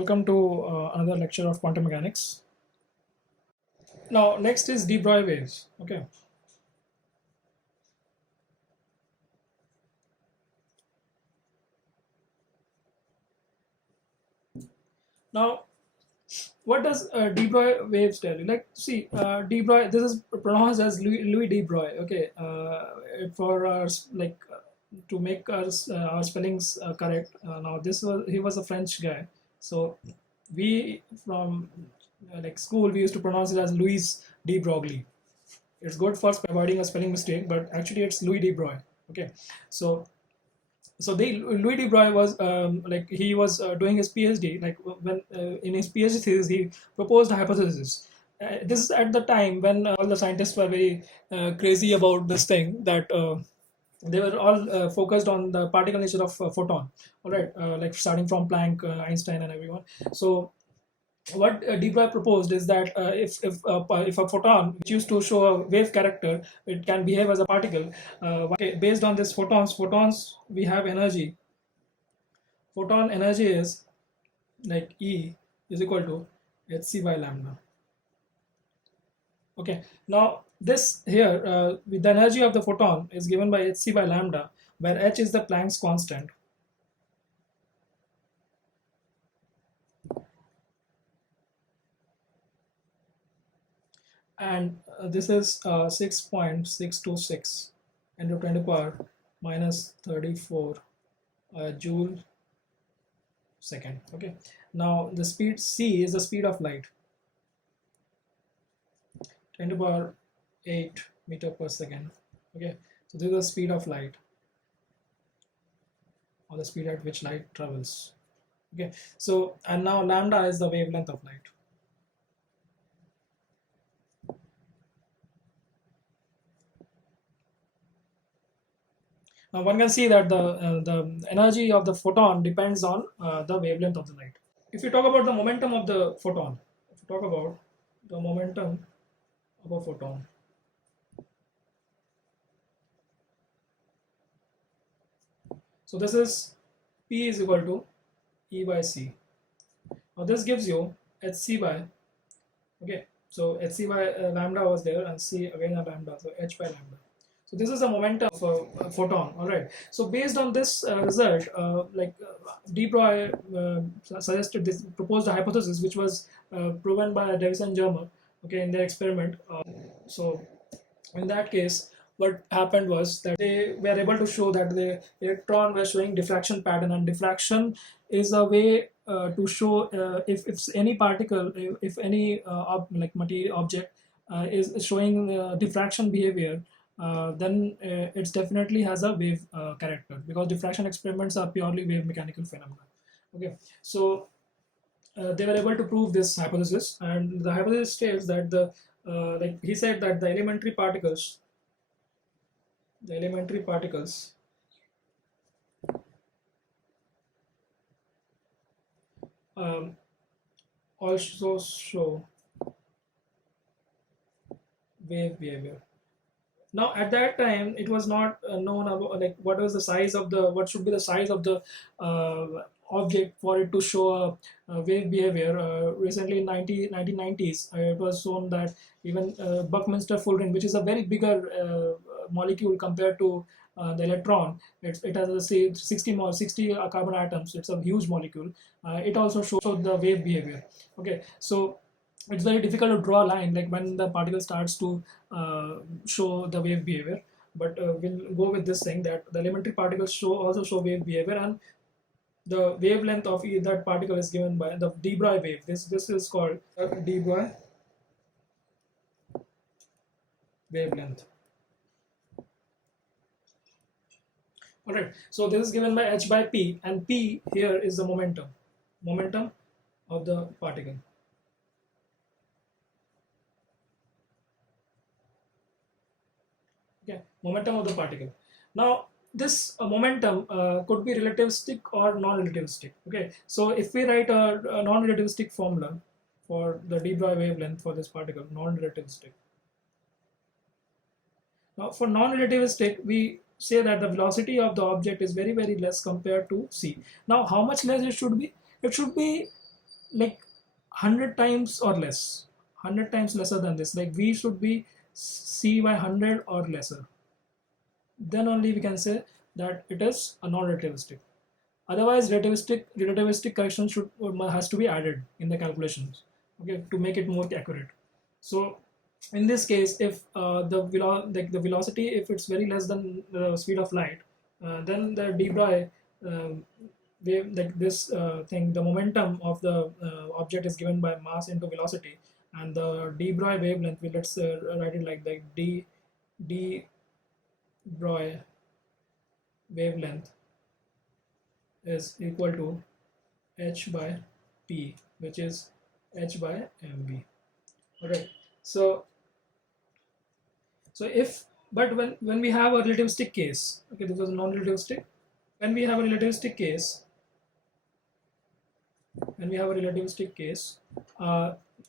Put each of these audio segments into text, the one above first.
welcome to another lecture of quantum mechanics. Now, next is de Broglie waves. Okay. Now, what does de Broglie waves tell you? Like, see, de Broglie. This is pronounced as Louis de Broglie. Okay. For our to make our spellings correct. Now, he was a French guy. So we from school we used to pronounce it as Louis de Broglie. It's good for avoiding a spelling mistake, but actually it's Louis de Broglie. Okay, so Louis de Broglie was he was doing his PhD. Like when in his PhD thesis he proposed a hypothesis. This is at the time when all the scientists were very crazy about this thing that they were all focused on the particle nature of photon. All right, like starting from Planck, Einstein, and everyone. So what de Broglie proposed is that if a photon which used to show a wave character, it can behave as a particle. Okay, based on this photons we have energy. Photon energy is like E is equal to hc by lambda. Okay, now this here with the energy of the photon is given by hc by lambda, where h is the Planck's constant. And this is 6.626 into 10 to the power minus 34 joule second. Okay, now the speed c is the speed of light, 10 to the power 8 meter per second. Okay, so this is the speed of light, or the speed at which light travels. Okay, so and now lambda is the wavelength of light. Now one can see that the energy of the photon depends on the wavelength of the light. If you talk about the momentum of the photon, if you talk about the momentum of a photon, so this is P is equal to E by C. Now this gives you hc by, okay, so hc by lambda was there and C again a lambda, so h by lambda. So this is the momentum of a photon. All right. So based on this result, de Broglie suggested this, proposed a hypothesis which was proven by Davis and Germer. Okay, in their experiment. So in that case, what happened was that they were able to show that the electron were showing diffraction pattern, and diffraction is a way to show if any particle, if any material object is showing diffraction behavior. Then it definitely has a wave character, because diffraction experiments are purely wave mechanical phenomena. Okay, so they were able to prove this hypothesis, and the hypothesis states that he said that the elementary particles also show wave behavior. Now at that time it was not known about what should be the size of the object for it to show a wave behavior. Recently in 1990s it was shown that even Buckminster Fullerene, which is a very bigger molecule compared to the electron, it has say 60 carbon atoms. It's a huge molecule. It also showed the wave behavior. Okay, so it's very difficult to draw a line like when the particle starts to show the wave behavior, but we'll go with this thing that the elementary particles also show wave behavior, and the wavelength of that particle is given by the de Broglie wave. This is called de Broglie wavelength. All right, so this is given by h by p, and p here is the momentum of the particle. Okay, momentum of the particle. Now this momentum could be relativistic or non-relativistic. Okay, so if we write a non-relativistic formula for the de Broglie wavelength for this particle, non-relativistic. Now for non-relativistic, we say that the velocity of the object is very less compared to c. Now how much less it should be? It should be like 100 times or less, 100 times lesser than this, like v should be c by 100 or lesser, then only we can say that it is a non-relativistic. Otherwise, relativistic correction should has to be added in the calculations, okay, to make it more accurate. So in this case, if the velocity, if it's very less than the speed of light, then the de Broglie wave, like this thing, the momentum of the object is given by mass into velocity, and the de Broglie wavelength, let's write it like de Broglie wavelength is equal to h by p, which is h by mv. Alright, so if, but when we have a relativistic case, okay, this was non-relativistic. When we have a relativistic case,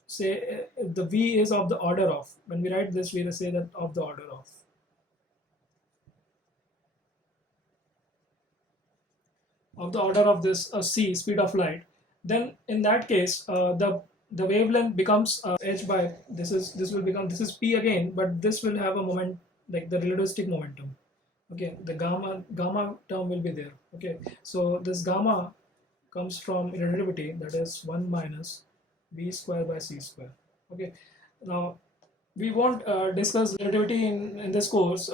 say the v is of the order of, when we write this, we will say that of the order of this c, speed of light, then in that case the wavelength becomes h by, this is p again, but this will have a moment, like the relativistic momentum, okay, the gamma term will be there, okay. So this gamma comes from relativity, that is 1 minus v square by c square, okay. Now we won't discuss relativity in this course,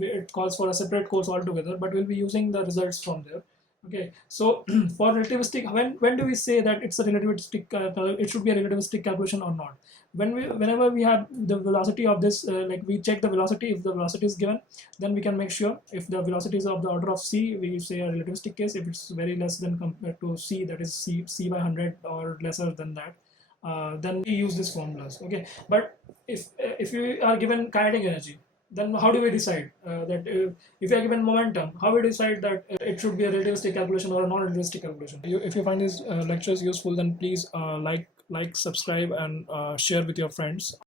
it calls for a separate course altogether, but we'll be using the results from there. Okay, so for relativistic, when do we say that it's a relativistic? It should be a relativistic calculation or not? Whenever we have the velocity of this, like we check the velocity. If the velocity is given, then we can make sure if the velocity is of the order of c, we say a relativistic case. If it's very less than compared to c, that is c by 100 or lesser than that, then we use these formulas. Okay, but if you are given kinetic energy, then how do we decide that if you are given momentum, how we decide that it should be a relativistic calculation or a non-relativistic calculation? If you find these lectures useful, then please like, subscribe, and share with your friends.